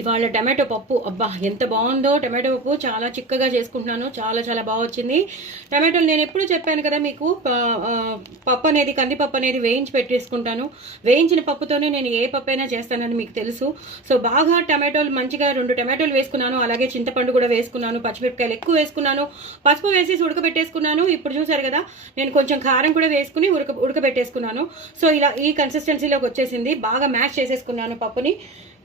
ఇవాళ టమాటో పప్పు అబ్బా ఎంత బాగుందో. టమాటో పప్పు చాలా చిక్కగా చేసుకుంటున్నాను, చాలా చాలా బాగా వచ్చింది. టమాటోలు నేను ఎప్పుడు చెప్పాను కదా మీకు, పప్పు అనేది కందిపప్పు అనేది వేయించి పెట్టేసుకుంటాను. వేయించిన పప్పుతోనే నేను ఏ పప్పు అయినా చేస్తానని మీకు తెలుసు. సో బాగా టమాటోలు మంచిగా 2 టమాటోలు వేసుకున్నాను, అలాగే చింతపండు కూడా వేసుకున్నాను, పచ్చిమిరపకాయలు ఎక్కువ వేసుకున్నాను, పసుపు వేసి ఉడకబెట్టేసుకున్నాను. ఇప్పుడు చూసారు కదా, నేను కొంచెం కారం కూడా వేసుకుని ఉడకబెట్టేసుకున్నాను. సో ఇలా ఈ కన్సిస్టెన్సీలోకి వచ్చేసింది. బాగా మ్యాష్ చేసేసుకున్నాను పప్పుని.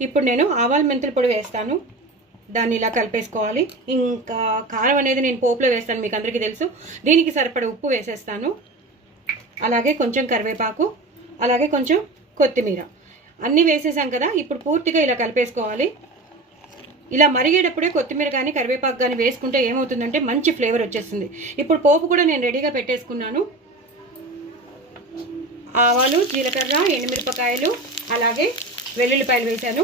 ఇప్పుడు నేను ఆవాల మెంతుల పొడి వేస్తాను, దాన్ని ఇలా కలిపేసుకోవాలి. ఇంకా కారం అనేది నేను పోపులో వేస్తాను, మీకు అందరికీ తెలుసు. దీనికి సరిపడ ఉప్పు వేసేస్తాను, అలాగే కొంచెం కరివేపాకు, అలాగే కొంచెం కొత్తిమీర అన్నీ వేసేసాం కదా. ఇప్పుడు పూర్తిగా ఇలా కలిపేసుకోవాలి. ఇలా మరిగేటప్పుడే కొత్తిమీర కానీ కరివేపాకు కానీ వేసుకుంటే ఏమవుతుందంటే మంచి ఫ్లేవర్ వచ్చేస్తుంది. ఇప్పుడు పోపు కూడా నేను రెడీగా పెట్టేసుకున్నాను. ఆవాలు, జీలకర్ర, ఎండుమిరపకాయలు, అలాగే వెల్లుల్లిపాయలు వేసాను.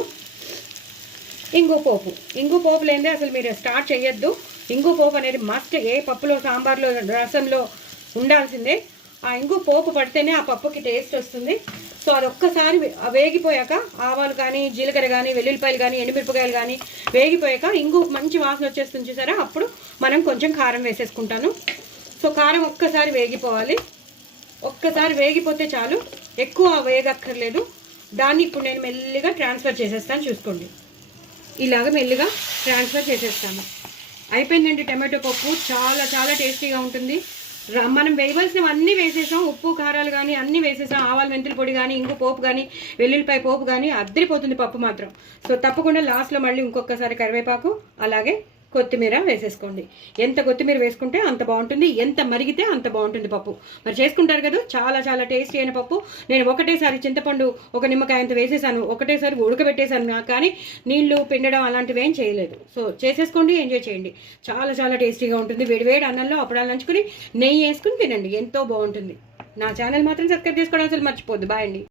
ఇంగు పోపు లేదే అసలు మీరు స్టార్ట్ చేయొద్దు. ఇంగు పోపు అనేది మస్ట్, ఏ పప్పులో, సాంబార్లో, రసంలో ఉండాల్సిందే. ఆ ఇంగు పోపు పడితేనే ఆ పప్పుకి టేస్ట్ వస్తుంది. సో అది ఒక్కసారి వేగిపోయాక, ఆవాలు కానీ, జీలకర్ర కానీ, వెల్లుల్లిపాయలు కానీ, ఎండుమిరపకాయలు కానీ వేగిపోయాక ఇంగు మంచి వాసన వచ్చేస్తుంది చూసారా, అప్పుడు మనం కొంచెం కారం వేసేసుకుంటాను. సో కారం ఒక్కసారి వేగిపోవాలి. ఒక్కసారి వేగిపోతే చాలు, ఎక్కువ వేగక్కర్లేదు. దాన్ని ఇప్పుడు నేను మెల్లిగా ట్రాన్స్ఫర్ చేసేస్తాను. చూసుకోండి, ఇలాగ మెల్లిగా ట్రాన్స్ఫర్ చేసేస్తాను. అయిపోయిందండి టమాటో పప్పు. చాలా చాలా టేస్టీగా ఉంటుంది. మనం వేయవలసినవి అన్నీ వేసేసాం, ఉప్పు కారాలు కానీ అన్నీ వేసేసాం, ఆవాల మెంతుల పొడి కానీ, ఇంగు పోపు కానీ, వెల్లుల్లిపాయ పోపు కానీ అద్దరిపోతుంది పప్పు మాత్రం. సో తప్పకుండా లాస్ట్లో మళ్ళీ ఇంకొకసారి కరివేపాకు, అలాగే కొత్తిమీర వేసేసుకోండి. ఎంత కొత్తిమీర వేసుకుంటే అంత బాగుంటుంది, ఎంత మరిగితే అంత బాగుంటుంది పప్పు. మరి చేసుకుంటారు కదా, చాలా చాలా టేస్టీ అయిన పప్పు. నేను ఒకటేసారి చింతపండు ఒక నిమ్మకాయ అంత వేసేసాను, ఒకటేసారి ఉడకబెట్టేశాను, కానీ నీళ్లు పిండడం అలాంటివి ఏం చేయలేదు. సో చేసేసుకోండి, ఎంజాయ్ చేయండి. చాలా చాలా టేస్టీగా ఉంటుంది. వేడివేడి అన్నంలో అప్పడాలు నంచుకుని నెయ్యి వేసుకుని తినండి, ఎంతో బాగుంటుంది. నా ఛానల్ మాత్రం సబ్స్క్రైబ్ చేసుకోవడం అసలు మర్చిపోద్దు. బాయ్ అండి.